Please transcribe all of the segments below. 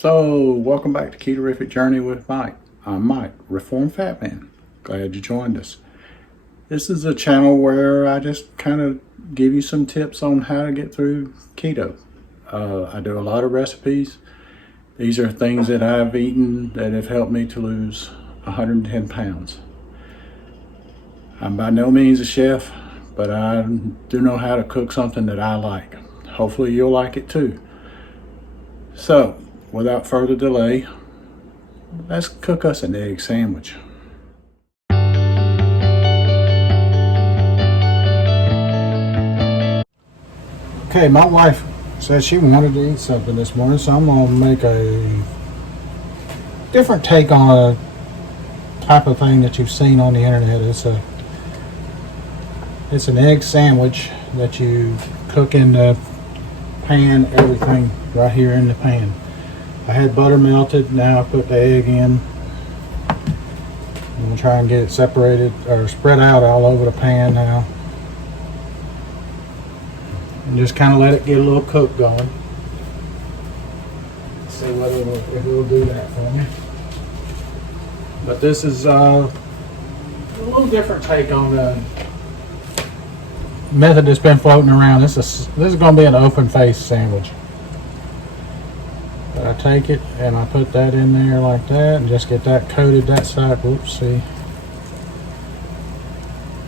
So, welcome back to Ketorific Journey with Mike. I'm Mike, Reformed Fat Man. Glad you joined us. This is a channel where I just kind of give you some tips on how to get through keto. I do a lot of recipes. These are things that I've eaten that have helped me to lose 110 pounds. I'm by no means a chef, but I do know how to cook something that I like. Hopefully you'll like it too. So, without further delay, let's cook us an egg sandwich. Okay, my wife said she wanted to eat something this morning, so I'm going to make a different take on a type of thing that you've seen on the internet. It's an egg sandwich that you cook in the pan, everything right here in the pan. I had butter melted, now I put the egg in. I'm going to try and get it separated or spread out all over the pan now. And just kind of let it get a little cook going. See whether if it'll do that for me. But this is a little different take on the method that's been floating around. This is going to be an open face sandwich. But I take it and I put that in there like that and just get that coated that side. Whoops, see.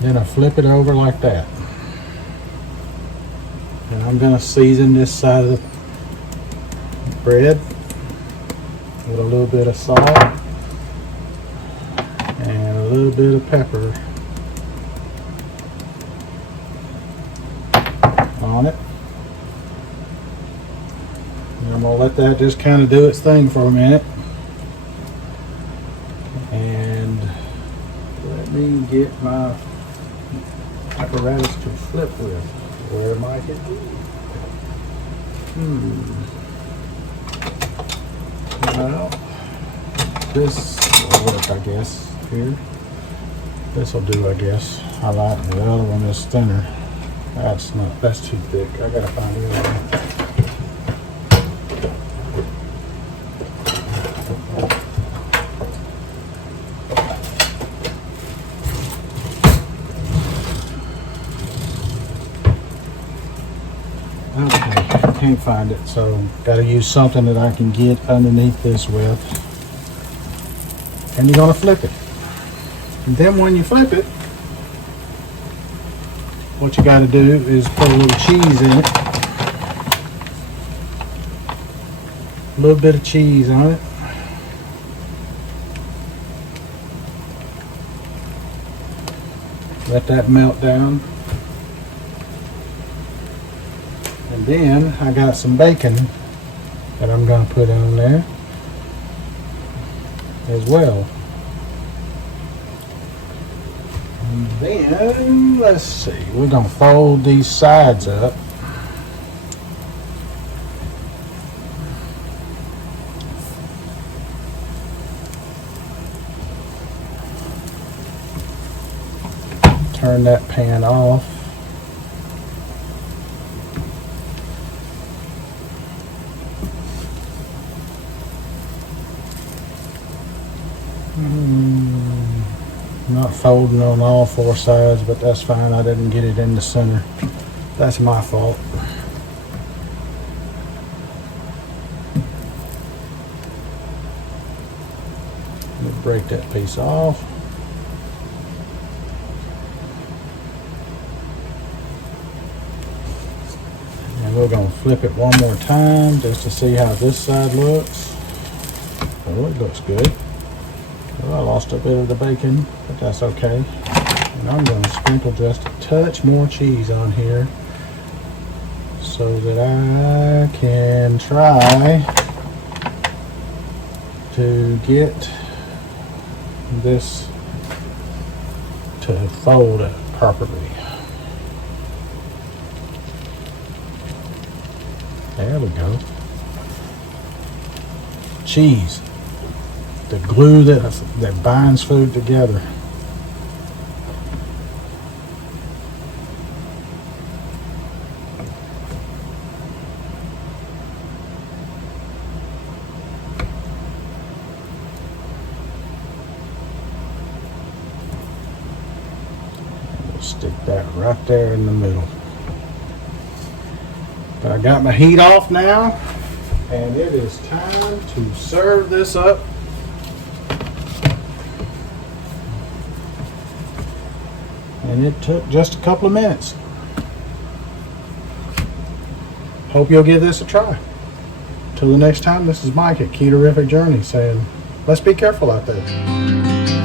Then I flip it over like that. And I'm going to season this side of the bread with a little bit of salt and a little bit of pepper on it. And I'm going to let that just kind of do its thing for a minute. And let me get my apparatus to flip with. Where might it be? Well, this will work, I guess, here. This will do, I guess. I like the other one is thinner. That's too thick. I gotta find the other one. Okay, can't find it, so gotta use something that I can get underneath this with. And you're gonna flip it. And then when you flip it, what you gotta do is put a little cheese in it. A little bit of cheese on it. Let that melt down. And then I got some bacon that I'm going to put on there as well. And then, let's see, we're going to fold these sides up. Turn that pan off. Not folding on all four sides, but that's fine. I didn't get it in the center. That's my fault. Let me break that piece off. And we're going to flip it one more time just to see how this side looks. Oh, it looks good. Well, I lost a bit of the bacon, but that's okay. And I'm going to sprinkle just a touch more cheese on here so that I can try to get this to fold up properly. There we go. Cheese. The glue that binds food together. that right there in the middle. But I got my heat off now, and it is time to serve this up. And it took just a couple of minutes. Hope you'll give this a try. Till the next time, this is Mike at Keto Journey saying, let's be careful out there.